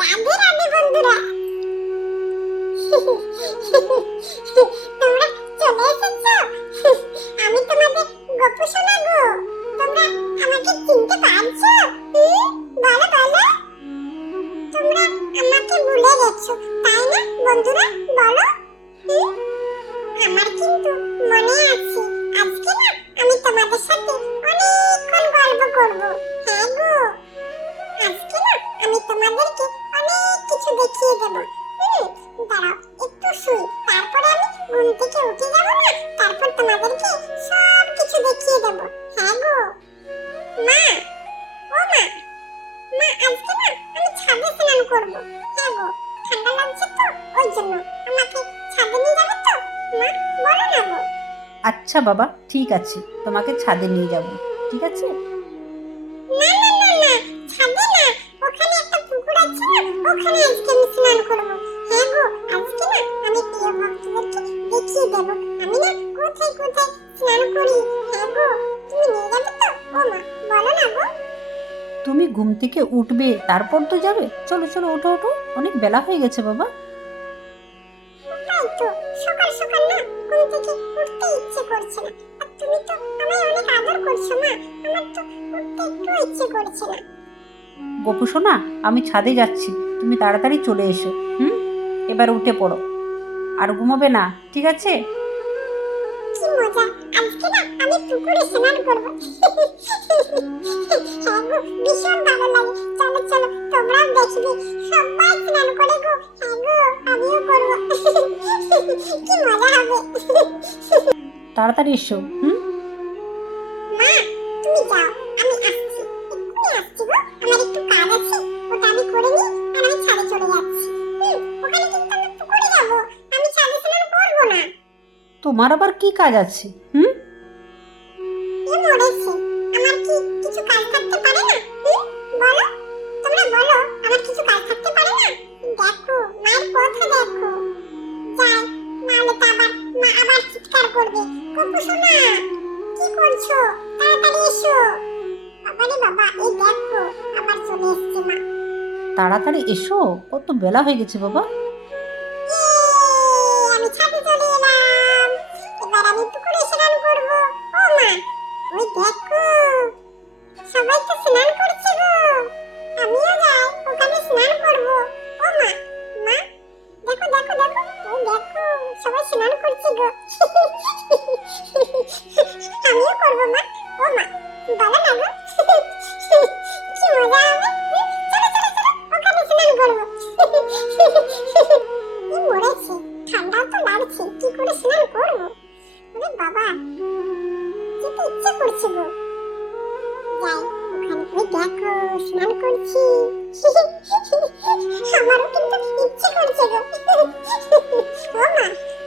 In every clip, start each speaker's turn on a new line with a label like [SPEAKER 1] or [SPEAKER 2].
[SPEAKER 1] রাধে রাধে বন্ধুরা। থেকে উঠে যাব না? তারপর তোমাদেরকে সব কিছু দেখিয়ে দেব। হ্যাঁ গো। মা ও মা মা আজকে না আমি ছাদে স্নান করব। হ্যাঁ গো ঠান্ডা লাগছে তো ওই জন্য আমাকে ছাদে নিয়ে যাবে তো? মা বলো না গো।
[SPEAKER 2] আচ্ছা বাবা ঠিক আছে তোমাকে ছাদে নিয়ে যাব ঠিক আছে?
[SPEAKER 1] না না না না ছাদে না ওখানে একটা পুকুর আছে না ওখানে আজকে আমি স্নান করব।
[SPEAKER 2] থেকে উঠবে তারপর তো যাবে চলো চলো ওঠো ওঠো অনেক বেলা হয়ে গেছে বাবা
[SPEAKER 1] তাই সকাল সকাল না ঘুম থেকে উঠতে ইচ্ছে করছে না আর তুমি তো আমায় অনেক আদর করছ মা আমার তো উঠতে একটু ইচ্ছে করছে না
[SPEAKER 2] গপু সোনা আমি ছাদে যাচ্ছি তুমি তাড়াতাড়ি চলে এসো হুম এবার উঠে পড়ো আর ঘুমোবে না ঠিক আছে
[SPEAKER 1] কি মজা আজকে না আমি পুকুরে স্নান করব হ্যাঁ ভীষণ দেখবে সবাই স্নান করে গো। গো আমিও করব। কি মজা হবে।
[SPEAKER 2] তাড়াতাড়ি এসো হুম?
[SPEAKER 1] মা তুমি যাও আমি আসছি। এক্ষুনি আসছি গো। আমার একটু কাজ আছে ওটা আমি করে নিই আর আমি ছাদে চলে যাচ্ছি। ওখানে কিন্তু আমি পুকুরে যাব। আমি ছাদে স্নান করব না।
[SPEAKER 2] তোমার আবার কি কাজ আছে হুম?
[SPEAKER 1] তাড়াতাড়ি এসো
[SPEAKER 2] কত বেলা হয়ে গেছে বাবা।
[SPEAKER 1] ইয়ে, আমি স্নান করব। ও মা ওই দেখো সবাই তো স্নান করছে। যাই ওখানে ওই দেখো স্নান করছি। আমারও কিন্তু ইচ্ছে করছে গো। ও মা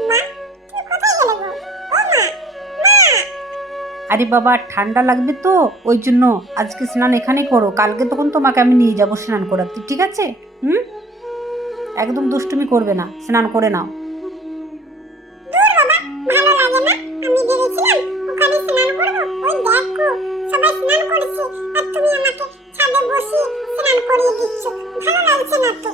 [SPEAKER 1] মা তুমি কোথায় গেলে গো? ও মা মা।
[SPEAKER 2] আরে বাবা ঠান্ডা লাগবে তো ওই জন্য আজকে স্নান এখানে করো কালকে তখন তোমাকে আমি নিয়ে যাব স্নান করাতে ঠিক আছে? হুম? একদম দুষ্টুমি করবে না স্নান করে নাও।
[SPEAKER 1] দূর বাবা ভালো লাগে না। আমি ভেবেছিলাম ওখানে স্নান করব। ওই দেখো সবাই স্নান করছে আর তুমি আমাকে ছাদে স্নান করিয়ে দিচ্ছ। ভালো লাগছে না তো।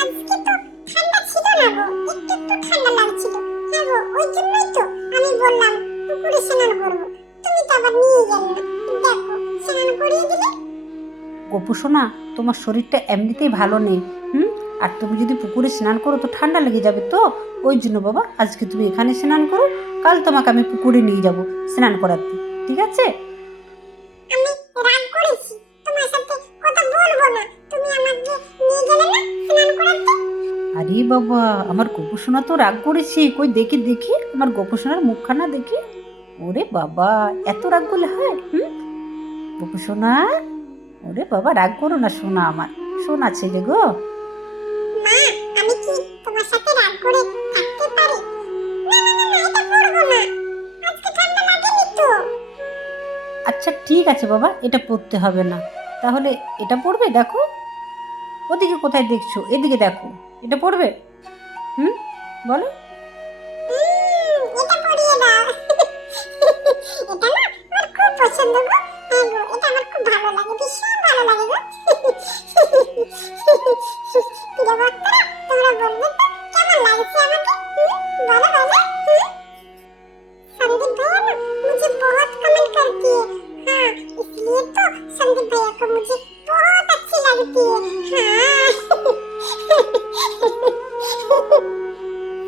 [SPEAKER 1] আজকে তো ঠান্ডা ছিল না গো, একটু একটু ঠান্ডা লাগছিল। হ্যাঁ গো, ওই জন্যই তো আমি বললাম পুকুরে স্নান তুমি তো আবার নিয়ে না। দেখো, স্নান করিয়ে দিলে?
[SPEAKER 2] গপু সোনা, তোমার শরীরটা এমনিতেই ভালো নেই, হুম? আর তুমি যদি পুকুরে স্নান করো তো ঠান্ডা লেগে যাবে তো? ওই জন্য বাবা, আজকে তুমি এখানে স্নান করো, কাল তোমাকে আমি পুকুরে নিয়ে যাব স্নান করাতে, ঠিক আছে? আরে বাবা আমার গপু সোনা তো রাগ করেছে। কই দেখি দেখি। আমার গপু সোনার মুখখানা দেখি। ওরে বাবা এত রাগ করলে হয়? হুম? গপু সোনা ওরে বাবা রাগ করো না সোনা আমার। সোনা ছেলে গো।
[SPEAKER 1] মা আমি কি তোমার সাথে রাগ করে থাকতে পারি? না না না না এটা করব না। আজকে ঠান্ডা লাগেনি তো।
[SPEAKER 2] আচ্ছা ঠিক আছে বাবা এটা পড়তে হবে না। তাহলে এটা পড়বে দেখো। ওদিকে কোথায় দেখছ? এদিকে দেখো। এটা পড়বে? হুম? বলো।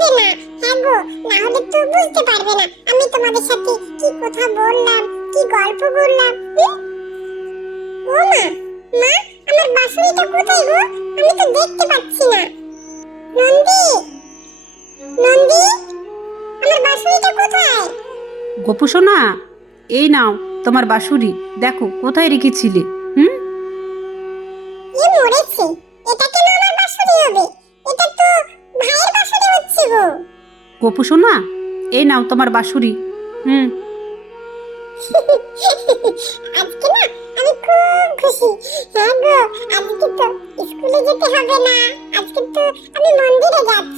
[SPEAKER 1] করবে না। হ্যাঁ গো না হলে তো বুঝতে পারবে না। আমি তোমাদের সাথে কি কথা বললাম, কি গল্প ও মা মা, আমার বাঁশুরিটা কোথায় গো? আমি তো দেখতে পাচ্ছি না। নন্দী নন্দী, আমার বাঁশুরিটা কোথায়?
[SPEAKER 2] গোপুসোনা এই নাও তোমার বাসুরি। দেখো, কোথায় রেখেছিলে? গোপুসোনা এই নাও তোমার বাসুরি হুম।
[SPEAKER 1] আজকে না আমি খুব খুশি। হ্যাঁ গো, আজকে তো স্কুলে যেতে হবে না। আজকে তো আমি মন্দিরে যাচ্ছি।